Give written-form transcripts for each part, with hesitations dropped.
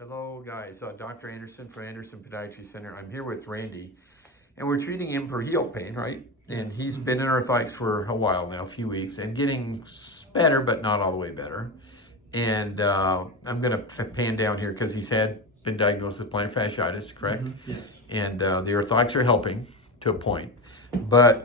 Hello guys, Dr. Anderson from Anderson Podiatry Center. I'm here with Randy and we're treating him for heel pain, right? And Yes. he's been in orthotics for a while now, a few weeks, and getting better, but not all the way better. And I'm gonna pan down here because he's been diagnosed with plantar fasciitis, correct? Mm-hmm. Yes. And the orthotics are helping to a point, but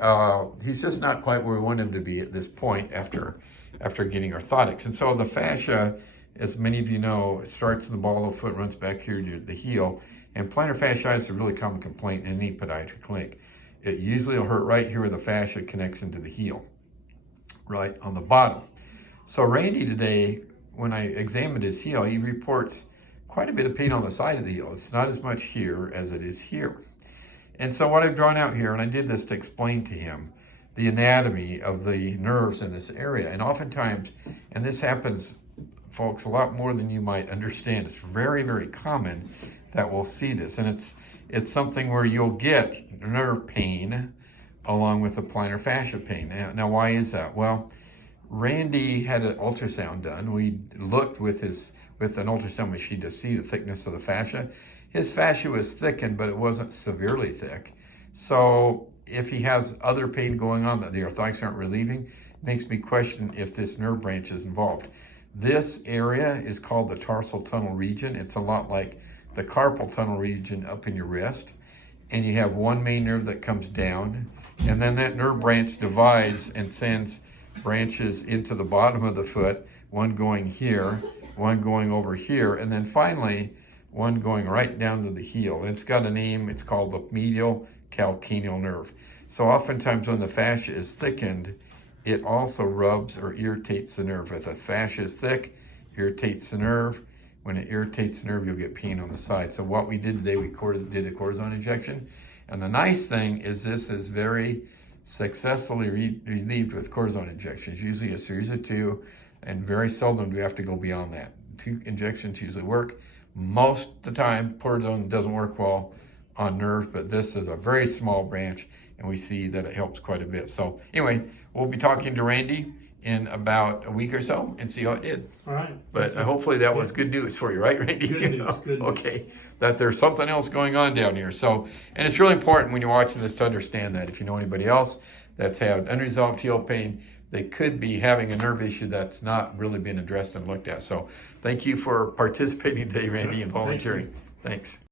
he's just not quite where we want him to be at this point after getting orthotics. And so the fascia, as many of you know, it starts in the ball of the foot, runs back here to the heel. And plantar fasciitis is a really common complaint in any podiatry clinic. It usually will hurt right here where the fascia connects into the heel, right on the bottom. So Randy today, when I examined his heel, he reports quite a bit of pain on the side of the heel. It's not as much here as it is here. And so what I've drawn out here, and I did this to explain to him the anatomy of the nerves in this area. And oftentimes, and this happens, folks, a lot more than you might understand. It's very, very common that we'll see this. And it's something where you'll get nerve pain along with the plantar fascia pain. Now, why is that? Well, Randy had an ultrasound done. We looked with an ultrasound machine to see the thickness of the fascia. His fascia was thickened, but it wasn't severely thick. So if he has other pain going on that the orthotics aren't relieving, it makes me question if this nerve branch is involved. This area is called the tarsal tunnel region. It's a lot like the carpal tunnel region up in your wrist. And you have one main nerve that comes down, and then that nerve branch divides and sends branches into the bottom of the foot, one going here, one going over here, and then finally, one going right down to the heel. It's got a name, it's called the medial calcaneal nerve. So oftentimes when the fascia is thickened, it also rubs or irritates the nerve. If the fascia is thick, irritates the nerve. When it irritates the nerve, you'll get pain on the side. So what we did today, we did a cortisone injection. And the nice thing is this is very successfully relieved with cortisone injections, usually a series of 2, and very seldom do we have to go beyond that. 2 injections usually work. Most of the time, cortisone doesn't work well on nerves, but this is a very small branch, and we see that it helps quite a bit. So anyway, we'll be talking to Randy in about a week or so and see how it did. All right. But hopefully that was good news for you, right, Randy? Good news, good news. Okay, that there's something else going on down here. So, and it's really important when you're watching this to understand that. If you know anybody else that's had unresolved heel pain, they could be having a nerve issue that's not really been addressed and looked at. So thank you for participating today, Randy, and volunteering. Thanks.